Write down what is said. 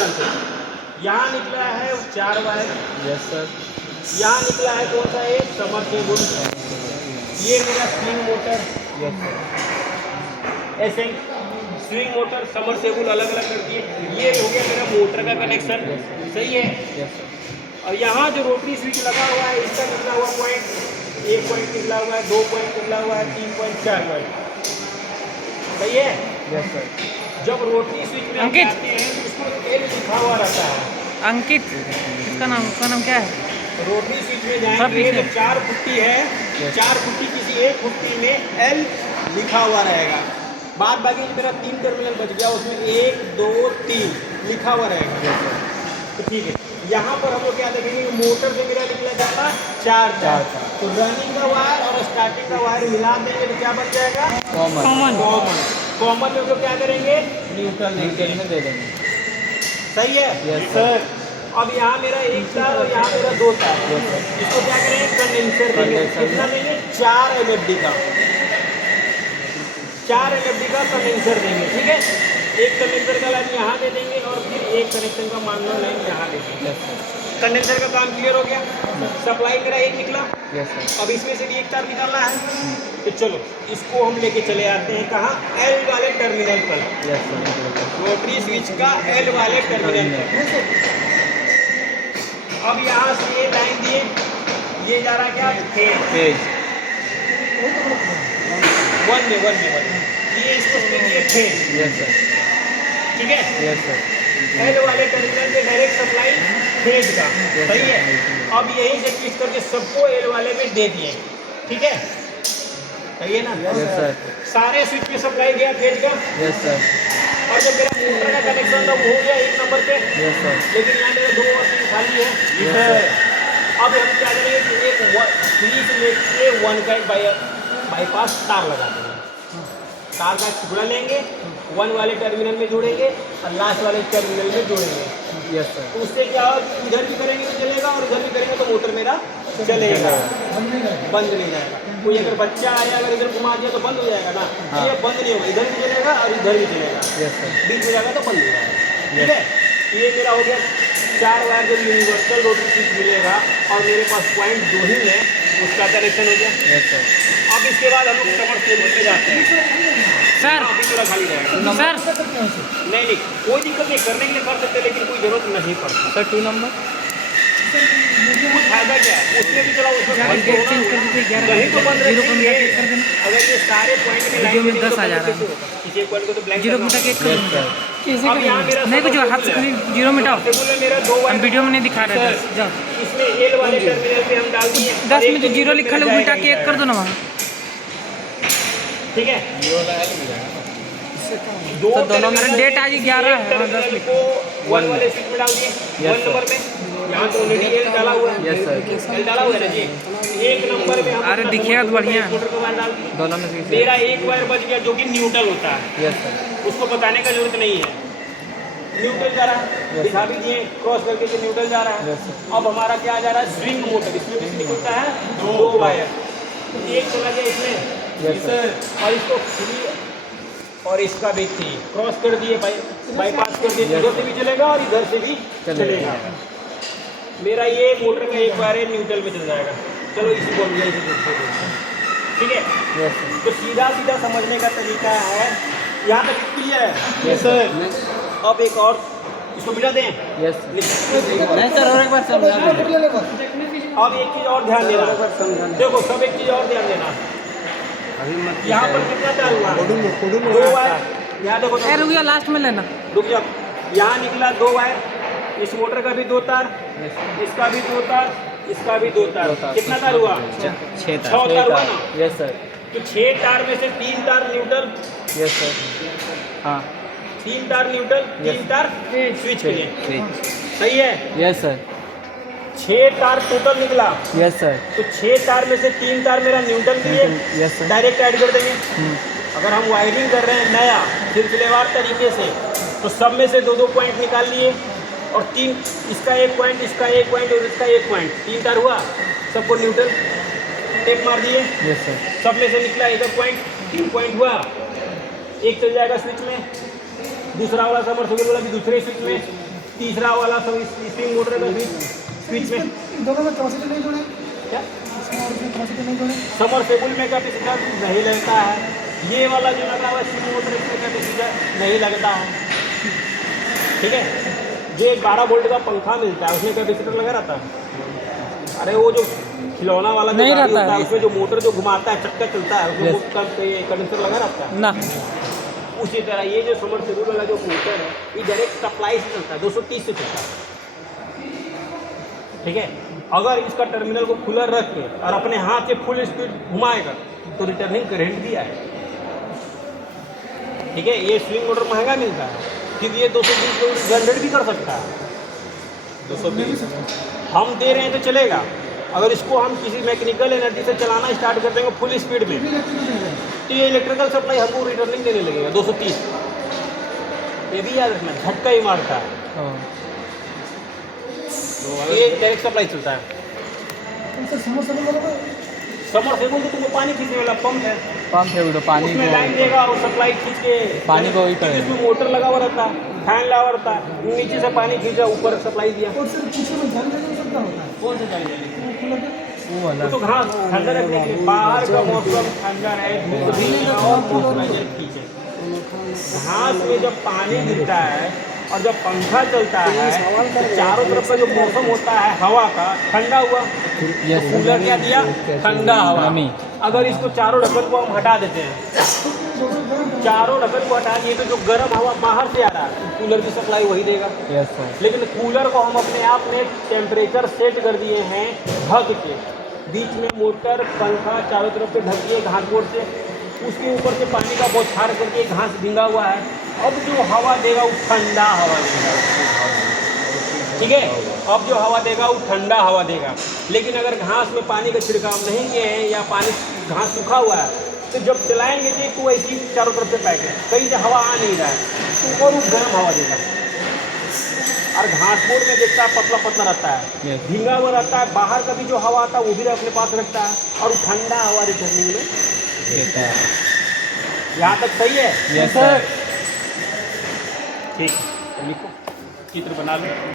ध्यान से। यहाँ निकला है 4 वायर। Yes sir. यहाँ निकला है कौन सा है, समरसेबुल। ये मेरा स्विंग मोटर। Yes sir. ऐसे स्विंग मोटर समरसेबुल अलग अलग कर दिए। ये हो गया मेरा मोटर का कनेक्शन, सही है। Yes sir. और यहाँ जो रोटरी स्विच लगा हुआ है इसका निकला हुआ पॉइंट, 1 पॉइंट निकला हुआ है, 2 पॉइंट निकला हुआ है, 3 पॉइंट, 4 पॉइंट, सही है। Yes sir. जब रोटरी स्विच में अंकित। आते हैं तो उसको एल लिखा हुआ रहता है। अंकित, उसका नाम क्या है? रोटरी स्विच में जाएंगे तो 4 पुट्टी है, 4 पुट्टी किसी एक पुट्टी में एल लिखा हुआ रहेगा। बाद बाकी मेरा 3 टर्मिनल बच गया, उसमें 1 2 3 लिखा हुआ रहेगा। तो ठीक है, यहाँ पर हम लोग क्या देखेंगे कि मोटर से मेरा निकला जाता 4 तार। तो रनिंग का वायर और स्टार्टिंग का वायर मिला देंगे तो क्या बन जाएगा, कॉमन। कॉमन में तो क्या करेंगे, न्यूट्रल में दे देंगे। सही है। Yes sir. अब यहाँ मेरा 1 तार और यहाँ मेरा 2 तार, इसको क्या करेंगे, कंडेंसर देंगे। कितना देंगे, 4 MFD का, 4 MFD का कंडेंसर देंगे, ठीक है। एक कंडेंसर का लाइन यहाँ दे देंगे और फिर एक कनेक्शन का मान लो लाइन यहाँ दे देंगे। कंडेंसर का काम क्लियर हो गया। सप्लाई मेरा 1 निकला। Yes sir. अब इसमें से भी 1 तार निकालना है, तो चलो इसको हम लेके चले आते हैं कहाँ, एल वाले टर्मिनल पर। Yes sir. रोटरी स्विच का एल वाले टर्मिनल पर। अब यहाँ से ये लाइन दिए, ये जा रहा है क्या, फेज 1 में, ये इसको दिए फेज। Yes sir. ठीक है। Yes sir. एल वाले टर्मिनल पे डायरेक्ट सप्लाई फेज का, सही है। अब यही से क्लिक करके सबको एल वाले में दे दिए, ठीक है, सही है ना। Yes sir. सारे स्विच पे सप्लाई गया फेज का। Yes sir. और जब मेरा मोटर का कनेक्शन था वो हो गया 1 नंबर पे, यस सर। लेकिन यहाँ मेरे 2 और 3 खाली है। Yes sir. अब हम क्या करेंगे कि एक 3 से 1 का एक बाईपास तार लगा देंगे। तार का टुकड़ा लेंगे, 1 वाले टर्मिनल में जोड़ेंगे और लास्ट वाले टर्मिनल में जोड़ेंगे। Yes sir. तो उससे क्या होगा, इधर भी करेंगे तो चलेगा और इधर भी करेंगे तो मोटर मेरा चलेगा, बंद नहीं जाएगा। कोई अगर बच्चा आया अगर इधर घुमा दिया तो बंद हो जाएगा ना, हाँ। ये बंद नहीं होगा, इधर भी चलेगा और इधर भी चलेगा। Yes sir. बीच में जाएगा तो बंद हो जाएगा, ठीक है। ये मेरा हो गया 4 वायर जब यूनिवर्सल रोटरी स्विच मिलेगा और मेरे पास पॉइंट 2 ही है, उसका कनेक्शन हो गया। Yes sir. अब इसके बाद हम लोग समरसेबुल पे जाते हैं। सर। अभी पूरा खाली रहेगा। सर। नहीं, कोई दिक्कत नहीं, करने के लिए कर सकते, लेकिन कोई जरूरत नहीं पड़ती। Sir 2 number. कुछ फायदा क्या है उसमें भी, चला उसमें जाके डेट चेंज कर दीजिए 11 वहीं तो बंद 0 रखेंगे। कर देना। अगर ये सारे पॉइंट में वीडियो में लाइन 10 आ जा रहा है। किसी एक पॉइंट को तो ब्लैंक 0 करना मिटा के एक होगा। Yes sir. कैसे अब यहाँ मेरा नहीं कुछ हाथ से कभी 0 मिटाओ। समरसेबुल में मेरा 2 हम वायर, वीडियो में नहीं दिखा रहे थे। जाओ इसमें एल वाले टर्मिनल पे हम डाल दिए। 10 में जो 0 लिखा है वो मिटा के 1 कर दो ना वहाँ। ठीक है, तो दोनों में डेट आज 11 है, हाँ, 10 को 1 वाले स्विच में डाल दिए, 1 नंबर में। यहाँ तो ऑलरेडी एल डाला हुआ है। Yes sir. एल डाला हुआ है ना जी। 1 नंबर में हम अरे दिखेगा तो बढ़िया। मोटर का वायर डाल दिए। दोनों में से किसी। मेरा 1 वायर बच गया जो कि न्यूट्रल होता है, यस सर। उसको बताने का जरूरत नहीं है। न्यूट्रल जा रहा है, दिखा भी दिए क्रॉस करके कि न्यूट्रल जा रहा है। Yes sir. अब हमारा क्या जा रहा है, स्विंग मोटर। इसमें बिजली होता है 2 वायर, एक चला गया इसमें। Yes sir. और इसको फ्री और इसका भी थी, क्रॉस कर दिए, बाईपास कर दिए, इधर से भी चलेगा और इधर से भी चलेगा। मेरा ये मोटर का 1 वायर है, न्यूट्रल में चल जाएगा। चलो इसी को हम यहीं से देखते हैं, ठीक है। Yes sir. तो सीधा सीधा समझने का तरीका है, यहाँ तक क्लियर है। Yes sir. अब एक और इसको मिटा दें। यस नहीं सर, और एक बार समझा दीजिए। अब एक चीज़ और ध्यान देना, देखो सब एक चीज़ और ध्यान देना। यहाँ पर कितना तार हुआ, 2 वायर। यहाँ देखो रुक गया, लास्ट में लेना। रुक जाओ, यहाँ निकला 2 वायर, इस मोटर का भी 2 तार, इसका भी 2 तार, इसका भी 2 तार। कितना तार हुआ, 6 6 तार हुआ ना। Yes sir. तो 6 तार में से 3 तार न्यूट्रल, यस सर। हाँ 3 तार न्यूट्रल, 3 तार स्विच के लिए, सही है। Yes sir. 6 तार टोटल निकला। Yes sir. तो 6 तार में से 3 तार मेरा न्यूट्रल के लिए यस सर। डायरेक्ट ऐड कर देंगे। अगर हम वायरिंग कर रहे हैं नया सिलसिलेवार तरीके से, तो सब में से 2-2 पॉइंट निकाल लिए और 3, इसका 1 पॉइंट, इसका 1 पॉइंट और इसका 1 पॉइंट, 3 तार हुआ, सबको न्यूट्रल टेप मार दिए। Yes sir. सब में से निकला इधर पॉइंट, 3 पॉइंट हुआ, एक चल जाएगा स्विच में, दूसरा वाला समरसेबुल वाला भी दूसरे स्विच में, तीसरा वाला सब स्विंग मोटर का स्विच में दोनों में कैपेसिटर नहीं जोड़े, क्या इसमें और इसमें कैपेसिटर नहीं जोड़े। समरसेबुल में कैपेसिटर नहीं लगता है। ये वाला जो लगा हुआ है स्विंग मोटर, इसमें कैपेसिटर नहीं लगता है। ठीक है, ये 12 वोल्ट का पंखा मिलता है, उसमें कैपेसिटर लगा रहता है। अरे वो जो खिलौना वाला जो नहीं गाड़ी रहता होता है, है। उसमें जो मोटर जो घुमाता है, चक्का चलता है, उसमें कंडेंसर लगा रहता है ना उसी तरह ये जो समरसेबुल वाला जो मोटर है, ये डायरेक्ट सप्लाई से चलता है, 230 से चलता है। ठीक है, अगर इसका टर्मिनल को खुला रख के और अपने हाथ से फुल स्पीड घुमाएगा तो रिटर्निंग करंट दिया है। ठीक है, ये स्विंग मोटर महंगा मिलता है, फिर ये 220 किलोमीटर जनरेट भी कर सकता है। 220 हम दे रहे हैं तो चलेगा। अगर इसको हम किसी मैकेनिकल एनर्जी से चलाना स्टार्ट कर देंगे फुल स्पीड में, तो ये इलेक्ट्रिकल सप्लाई हमको रिटर्निंग देने लगेगा 230। ये भी याद रखना, झटका ही मारता है। ये डायरेक्ट सप्लाई चलता है। समरसेबुल तो तुमको पानी खींचने वाला पंप है, पंप है वो तो पानी उसमें को लाइन देगा और सप्लाई खींच के पानी को वही करेगा। इसमें मोटर लगा हुआ रहता है, फैन लगा हुआ रहता है, नीचे से पानी खींचा, ऊपर सप्लाई दिया। और सिर्फ पीछे में जाली लगा सकता होता है, कौन सा चाहिए? वो वाला वो तो घास ठंडा रखने के लिए, बाहर का मौसम ठंडा रहे, धूप भी नहीं और मॉइस्चराइजर खींचे। घास में जब पानी गिरता है और जब पंखा चलता है तो चारों तरफ का जो मौसम होता है हवा का, ठंडा हुआ, तो कूलर क्या दिया? ठंडा हवा। अगर इसको चारों ढक्कन को हम हटा देते हैं, चारों ढक्कन को हटा दिए तो जो गर्म हवा बाहर से आ रहा है, कूलर की सप्लाई वही देगा। Yes sir. लेकिन कूलर को हम अपने आप में टेम्परेचर सेट कर दिए हैं ढक के, बीच में मोटर पंखा चारों तरफ से ढक दिए घास बोर्ड से, उसके ऊपर से पानी का बौछार करके घास भींगा हुआ है। अब जो हवा देगा वो ठंडा हवा देगा। ठीक है, अब जो हवा देगा वो ठंडा हवा देगा। लेकिन अगर घास में पानी का छिड़काव नहीं किए हैं या पानी घास सूखा हुआ है, तो जब चलाएंगे तो ऐसी चारों तरफ से पैक है, कहीं से हवा आ नहीं रहा है, तो और वो गर्म हवा देगा। और घास बोर्ड में देखता है पतला पतला रहता है, भींगा हुआ रहता है, बाहर का भी जो हवा आता है वो भी अपने पास रखता है और ठंडा हवा रिटर्निंग में देता है। यहाँ तक सही है? Yes sir. ठीक है, लिखो, चित्र बना लो।